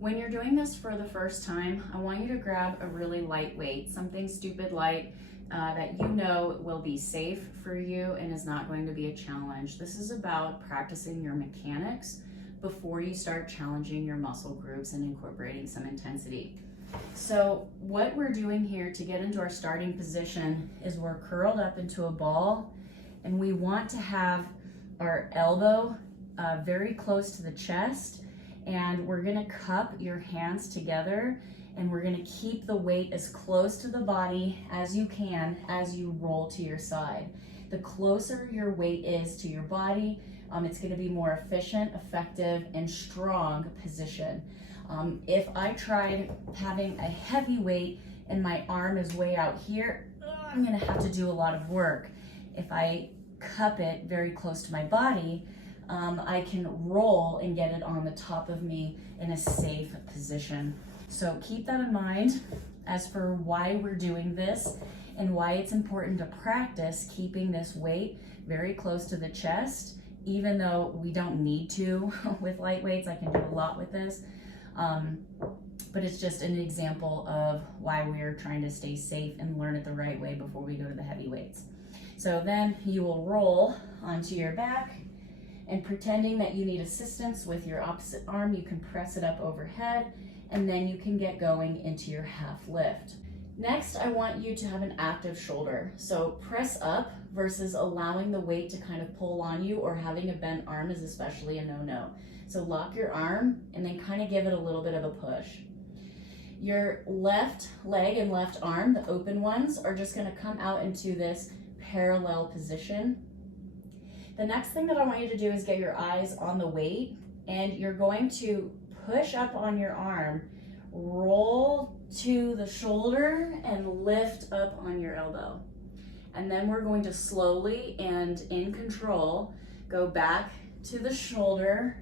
When you're doing this for the first time, I want you to grab a really light weight, something stupid light that you know will be safe for you and is not going to be a challenge. This is about practicing your mechanics before you start challenging your muscle groups and incorporating some intensity. So what we're doing here to get into our starting position is we're curled up into a ball, and we want to have our elbow very close to the chest, and we're gonna cup your hands together, and we're gonna keep the weight as close to the body as you can as you roll to your side. The closer your weight is to your body, it's gonna be more efficient, effective, and strong position. If I tried having a heavy weight and my arm is way out here, I'm gonna have to do a lot of work. If I cup it very close to my body, I can roll and get it on the top of me in a safe position. So keep that in mind as for why we're doing this and why it's important to practice keeping this weight very close to the chest, even though we don't need to with light weights. I can do a lot with this, but it's just an example of why we're trying to stay safe and learn it the right way before we go to the heavy weights. So then you will roll onto your back, and pretending that you need assistance with your opposite arm, you can press it up overhead, and then you can get going into your half lift. Next, I want you to have an active shoulder. So press up versus allowing the weight to kind of pull on you, or having a bent arm is especially a no-no. So lock your arm and then kind of give it a little bit of a push. Your left leg and left arm, the open ones, are just gonna come out into this parallel position. The next thing that I want you to do is get your eyes on the weight, and you're going to push up on your arm, roll to the shoulder, and lift up on your elbow. And then we're going to slowly and in control go back to the shoulder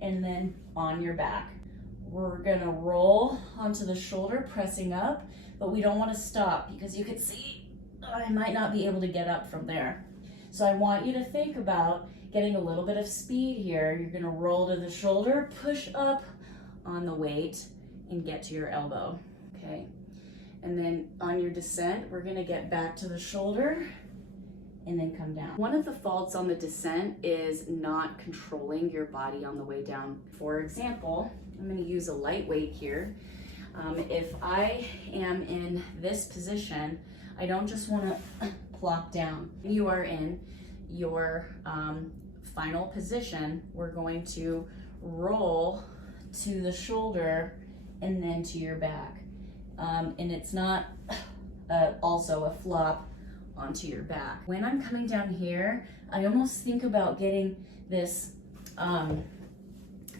and then on your back. We're gonna roll onto the shoulder, pressing up, but we don't want to stop because you can see I might not be able to get up from there. So I want you to think about getting a little bit of speed here. You're gonna roll to the shoulder, push up on the weight, and get to your elbow, okay? And then on your descent, we're gonna get back to the shoulder and then come down. One of the faults on the descent is not controlling your body on the way down. For example, I'm gonna use a light weight here. If I am in this position, I don't just wanna plop down. You are in your final position. We're going to roll to the shoulder and then to your back. And it's not also a flop onto your back. When I'm coming down here, I almost think about getting this kind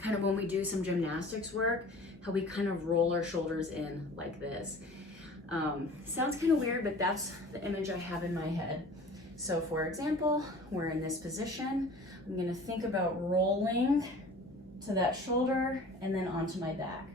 of when we do some gymnastics work, how we kind of roll our shoulders in like this. Sounds kind of weird, but that's the image I have in my head. So for example, we're in this position. I'm gonna think about rolling to that shoulder and then onto my back.